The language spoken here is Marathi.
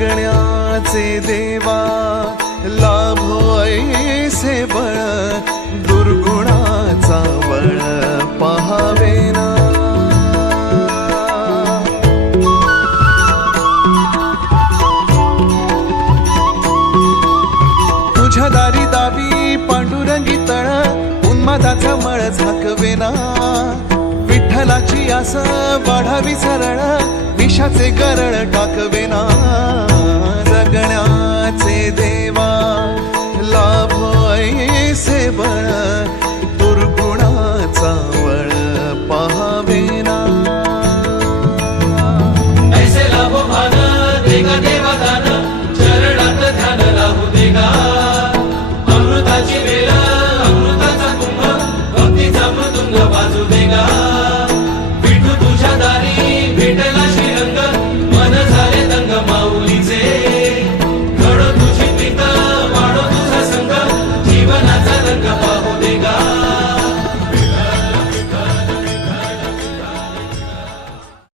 गण्याचे देवा लाभो ऐसे बळ दुर्गुणाचा बळ पहावेना तुझ्या दारी दावी पांडुरंगी तळ उन्मादाचा मळ झाकवेना विठ्ठलाची आस वाढावी सरळ विषाचे गरळ टाकवेना जगण्याचे देवा लाभो ऐसे बळ दुर्गुणाचा बळ पहावेना ऐसे लाभो भान देगा देवा दान चरणात ध्यान लावू देगा अमृताची वेळ अमृताचा कुंभ भक्तीचा मृदुंग वाजू देगा विठू तुझ्या दारी भेटला श्रीरंग मन झाले दंग माऊलीचे घडो तुझी प्रीत वाढो तुझा संग जीवनाचा रंग पाहू देगा